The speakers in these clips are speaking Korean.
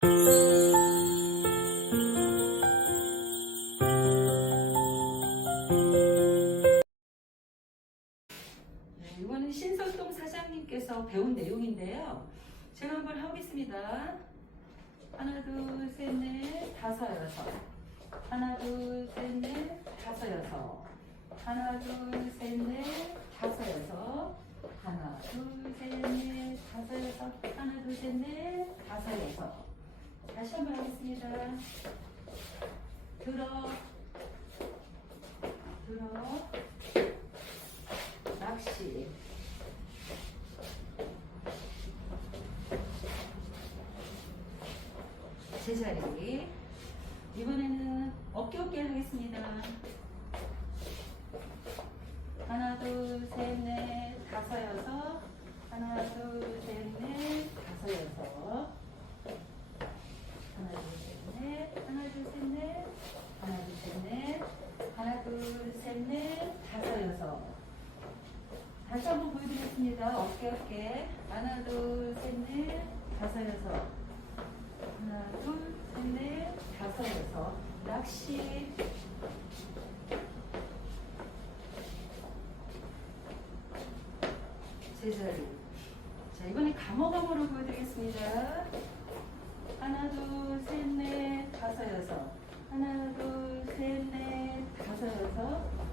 네, 이거는 신설동 사장님께서 배운 내용인데요. 제가 한번 하겠습니다. 하나, 둘, 셋, 넷, 다섯, 여섯. 하나, 둘, 셋, 넷, 다섯, 여섯. 하나, 둘, 셋, 넷, 다섯, 여섯. 하나, 둘, 셋, 넷, 다섯, 여섯. 하나, 둘, 셋, 넷, 다섯, 여섯. 다시 한 번 하겠습니다. 들어. 들어. 낚시. 제자리. 이번에는 어깨 어깨 하겠습니다. 하나, 둘, 셋, 넷, 다섯, 여섯. 하나, 둘, 셋, 넷, 다섯, 여섯. 하나, 둘, 셋, 넷. 하나, 둘, 셋, 넷. 하나, 둘, 셋, 넷. 하나, 둘, 셋, 넷, 다섯, 여섯. 다시 한번 보여드리겠습니다. 어깨 어깨. 하나, 둘, 셋, 넷, 다섯, 여섯. 하나, 둘, 셋, 넷, 다섯, 여섯. 낚시. 제자리. 자, 이번에 감어감어로 보여드리겠습니다. 하나, 둘, 셋, 넷, 다섯, 여섯. 하나, 둘, 셋, 넷, 다섯, 여섯.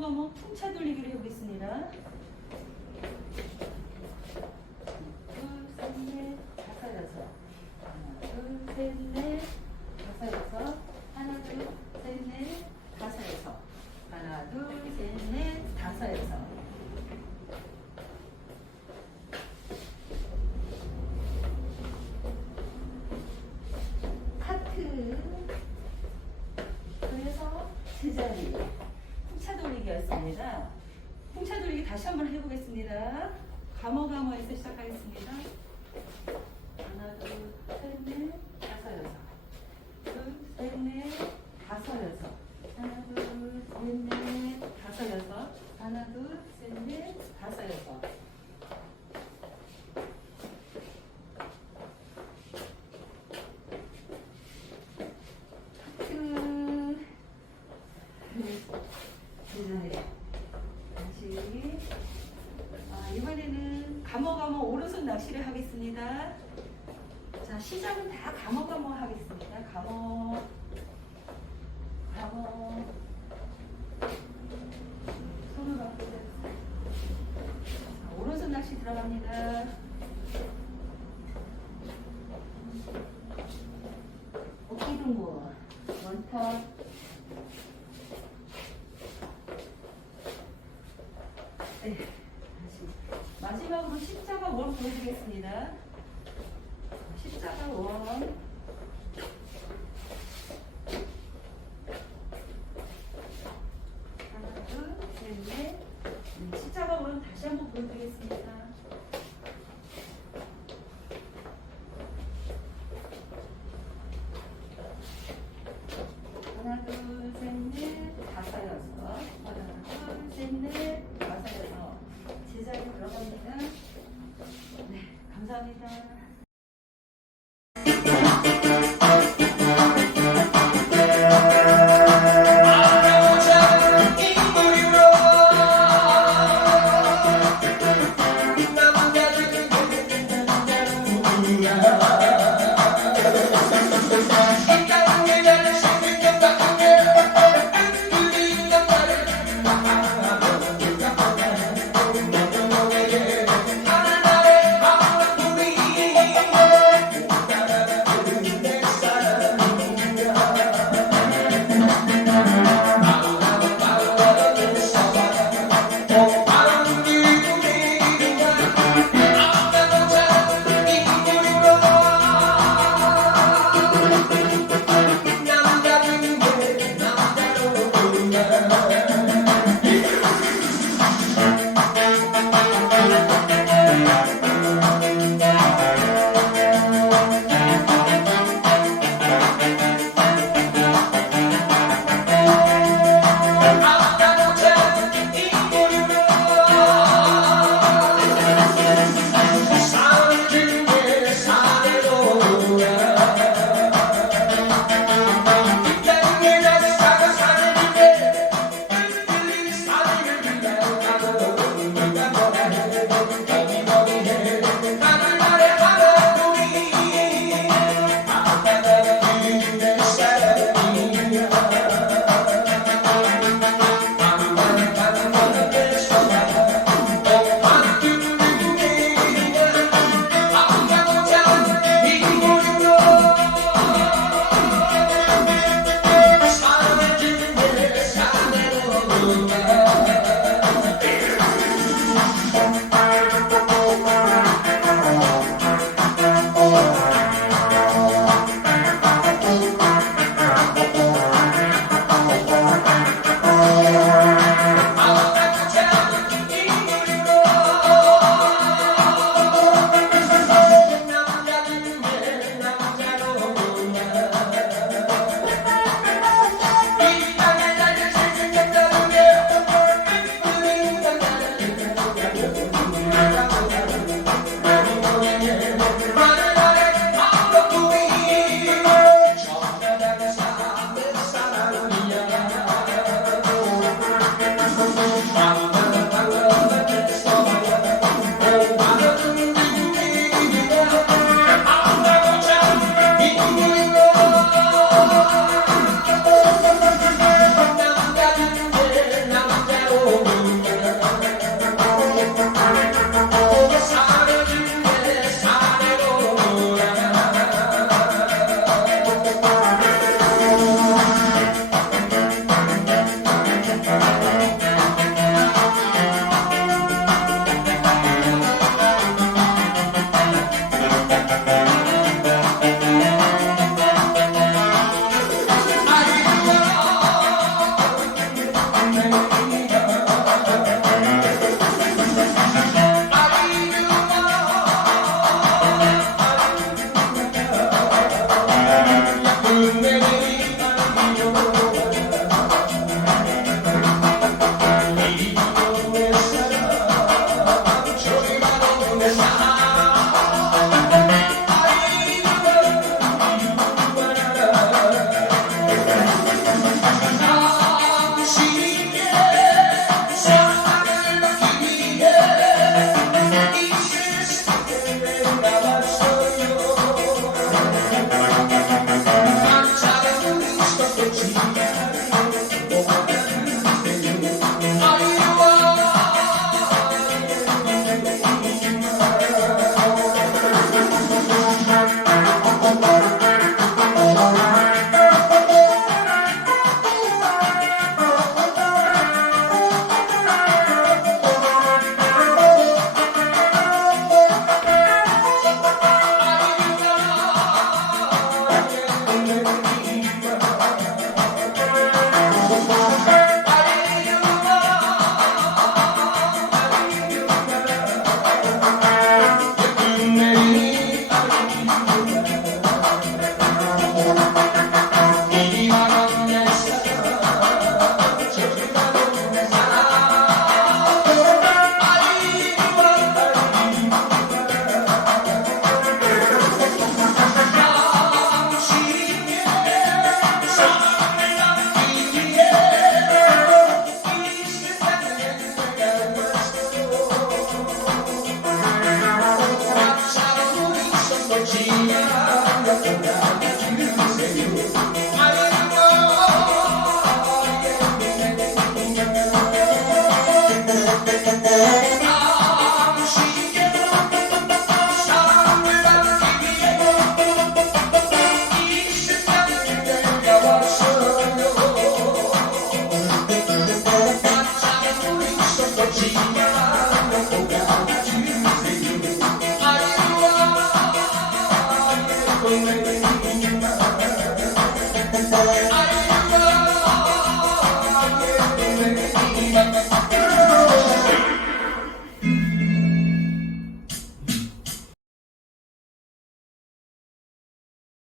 감어, 풍차 돌리기를 해보겠습니다. 둘, 셋, 넷, 다섯, 여섯. 하나, 둘, 셋, 넷, 다섯, 여섯. 하나, 둘, 셋, 넷, 다섯, 여섯. 하나, 둘, 셋, 넷, 다섯, 여섯. 하트. 그래서 제자리. 풍차 돌리기였습니다. 풍차 돌리기 다시 한번 해보겠습니다. 감어 감어에서 시작하겠습니다. 하나, 둘, 셋, 넷, 다섯, 여섯. 둘, 셋, 넷, 다섯, 여섯. 하나, 둘, 셋, 넷, 다섯, 여섯. 하나, 둘, 셋, 넷, 다섯, 여섯. 하트. 네. 다시. 아, 이번에는 감어감어 낚시를 하겠습니다. 자, 시작은 다 감어감어 하겠습니다. 감어, 감어. 손을 갖고 자, 오른손 낚시 들어갑니다. 어깨동무 원터. 네, 다시 마지막으로 십자가 원 보여드리겠습니다. 십자가 원. 하나, 둘, 셋, 넷. 네, 십자가 원 다시 한번 보여드리겠습니다.